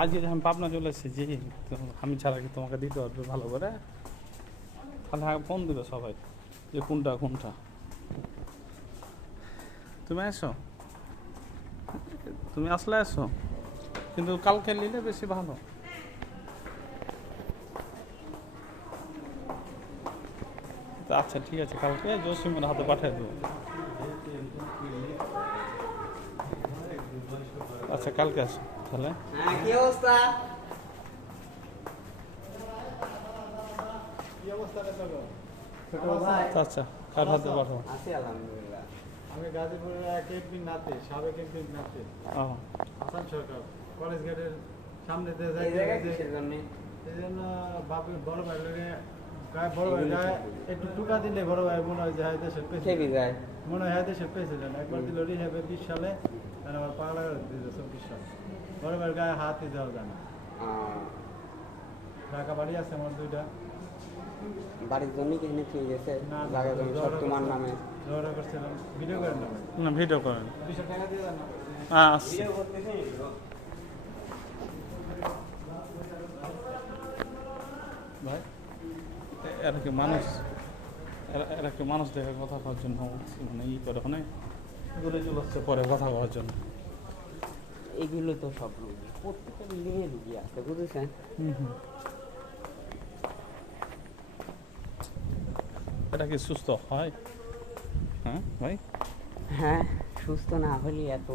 আজকে আমি পাবনা চলে এসেছি, আমি ছাড়া কি তোমাকে দিতে পারবে ভালো করে? তাহলে ফোন দিবে সবাই যে কোনটা কোনটা। তুমি এসো, তুমি আসলে এসো, কিন্তু কালকে নিলে বেশি ভালো। আচ্ছা ঠিক আছে, কালকে জসিমের হাতে পাঠিয়ে দেবো। আচ্ছা কালকে আসো তাহলে। কি অবস্থা? আচ্ছা কার হাতে পাঠাবো? আছি আলহামদুলিল্লাহ। আমি গাজীপুরের এক এমপি নাতে, সাবেক এমপি নাতে, ও হাসান সরকার কলেজ গেটের সামনে দিয়ে এই যাই, জায়গায় কিসের জন্য? এই জন্য বাপের বড় ভাই লোকে গায়ে বড় ভাই গায়ে একটু টুকা দিলে বড় ভাই মনে হয় যে দেশের খেবি প্রেসিডেন্ট, যায়। মনে হয় দেশের প্রেসিডেন্ট। একবার দিল রিহাবে 20 সালে, আর আবার পাগলা করে দিল 24 সালে। বড় ভাইয়ের গায়ে হাতই দেওয়া যায় না। ঢাকা বাড়ি আছে আমার দুইটা। বাড়ির জন্য কি এনে ঠিক গেছে? না, জায়গা জমি সব তোমার নামে। ঝগড়া করছিলাম, ভিডিও করেন না ভাই। না ভিডিও করেন। 200 টাকা দিয়ে দেন না। আচ্ছা ভাই, এরা কি মানুষ, এরা কি মানুষ দেখে কথা কওয়ার জন্য মানে ই করে ওখানে ঘুরে চলে আসছে পরে কথা কওয়ার জন্য। এগুলো তো সব রুগী, প্রত্যেকটা নিয়ে রুগী আছে, বুঝেছেন? এটা কি সুস্থ হয়? হ্যাঁ ভাই, হ্যাঁ, সুস্থ না হলে এত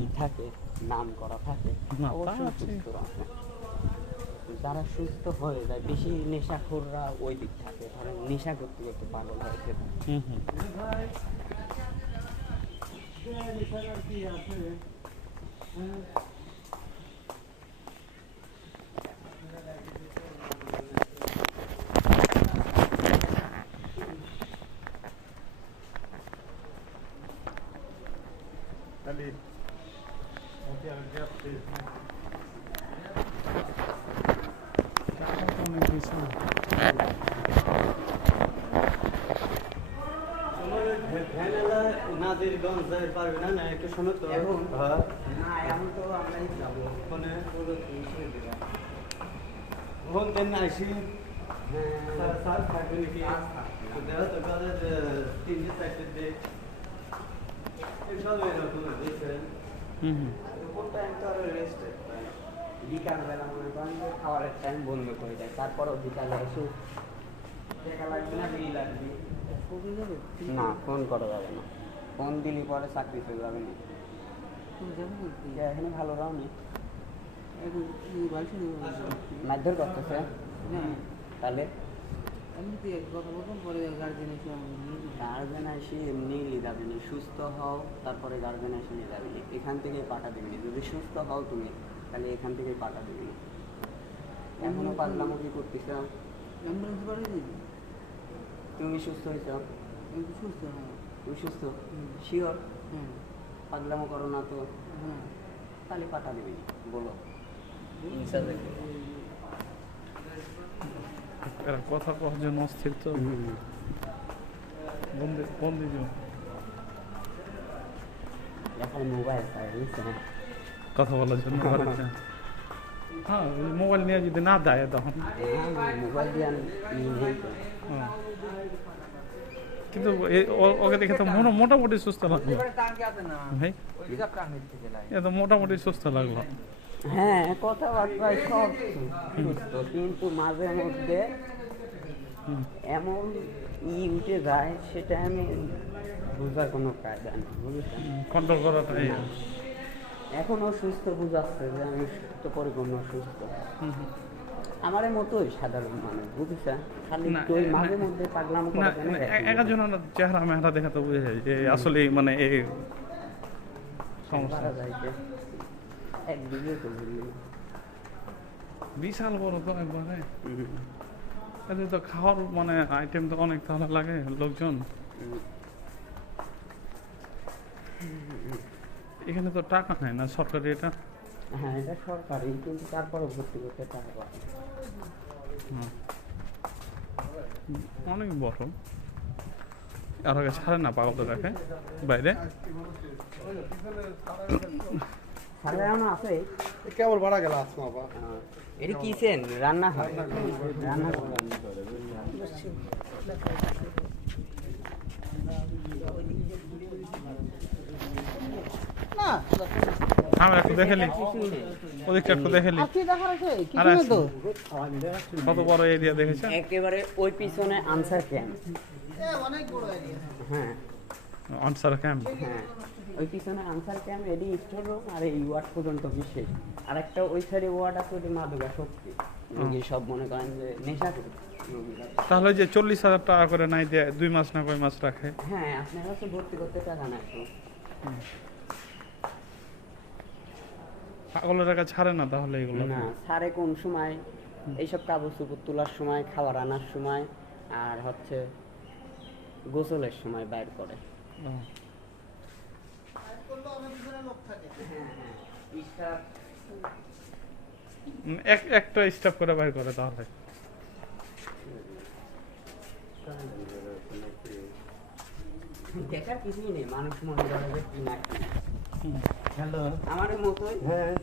ই থাকে, নাম করা থাকে। না, তা অবশ্যই আছে। সুস্থ আছে। যারা সুস্থ হয়ে যায়, বেশি নেশাখোররা ওই দিক থাকে, ধরেন নেশা করতে করতে পাগল হয়েছে। ভাই কি আছে? Ali, oke aja please. পারবে না, না একটু শোনো তো। এখন? হ্যাঁ না, এখন তো আমরাই যাবো। ফোনে বলো তুমি শুনে দিবা। ফোন দেন না আসি। স্যার স্যার থাকবে নাকি? তো দেখো তো কাজে 3 4 ডে সব এরকম দেখছেন। দুপুর টাইম তো আরো রেস্ট। বিকালবেলা মনে করেন যে খাবারের টাইম বন্ধ করে দেয়, তারপরও বিকালে এসে টাকা লাগবে না, বিল লাগবে না, ফোন করা যাবে না। ফোন দিলে পরে চাকরি চলে যাবে না। এখানে ভালো রাও নি মারধর করতেছে, তাহলে গার্জেন এসে এমনি নিয়ে যাবে না। সুস্থ হও, তারপরে গার্জেন এসে নিয়ে যাবে না। এখান থেকেই পাঠা দেবে না। যদি সুস্থ হও তুমি, তাহলে এখান থেকেই পাঠা দেবে না। এখনো পাগলামুখি করতেছ। তুমি সুস্থ হয়েছ? তুমি সুস্থ শিওর? পাগলামো করো না তো? তাহলে পাঠা দেবে না, বলো। এরা কথা কওয়ার জন্য অস্থির তো। বন্দি বন্দি যে এখন মোবাইল পাই, বুঝছেন? কথা বলার জন্য বাড়িতে। হ্যাঁ মোবাইল নিয়ে যদি না দেয় তখন। মোবাইল দিয়ে নেই তো। হ্যাঁ। কিন্তু ওকে দেখে তো মোটামুটি সুস্থ লাগলো ভাই, এ তো মোটামুটি সুস্থ লাগলো। হ্যাঁ, কথাবার্তা সব সুস্থ, কিন্তু মাঝে মধ্যে এমন উঠে যায়, সেটা আমি বোঝার কোনো কায়দা নেই, বুঝেছেন? কন্ট্রোল করাটাই। এখনো সুস্থ বুঝাচ্ছে যে আমি সুস্থ, পরিপূর্ণ সুস্থ। আমার মতোই সাধারণ মানুষ, বুঝেছেন? খালি ওই মাঝে মধ্যে পাগলামো না, করে। একজন চেহারা মেহারা দেখে তো বুঝে যায় যে আসলে মানে এই সমস্যা। একদিকে তো বিশাল বড় তো একবারে। এদের তো খাওয়ার মানে আইটেম তো অনেক তাহলে লাগে লোকজন। এখানে তো টাকা নেয় না সরকারি এটা। হ্যাঁ, এটা সরকারি, কিন্তু তারপরে ভর্তি করতে টাকা পায়। অনেক বড়, আর আগে ছাড়ে না পাগল রাখে বাইরে। সারা এখনো আছে কেবল ভাড়া গেল আসমা বাবা এটা কিচেন রান্না হয় রান্না করে আমরা একটু দেখে নি ওদিকটা একটু দেখে নি আর আছে। কত বড় এরিয়া দেখেছেন? একেবারে ওই পিছনে আনসার ক্যাম্প হ্যাঁ আনসার ক্যাম্প। হ্যাঁ ওই পিছনে আনসার ক্যাম্প এডি স্টোর রুম আর এই ওয়ার্ড পর্যন্ত বিশেষ আর একটা ওই সাইডে ওয়ার্ড আছে ওটি মাদকা শক্তি রোগী সব মনে করেন যে নেশা করে রোগীরা। তাহলে যে 40,000 টাকা করে নাই দেয় 2 মাস না কয় মাস রাখে? হ্যাঁ আপনার কাছে ভর্তি করতে টাকা না তো পাগলের টাকা ছাড়ে না তাহলে এগুলো? না সারে কোন সময় এইসব কাগজ চোপড় তোলার সময় খাবার আনার সময় আর হচ্ছে গোসলের সময় বাইর করে ও। একটা স্টাফ করে বাইর করে তাহলে? দেখার কিছুই নেই মানুষ মনে করে যে কি না কি। হ্যালো আমার মতোই হ্যাঁ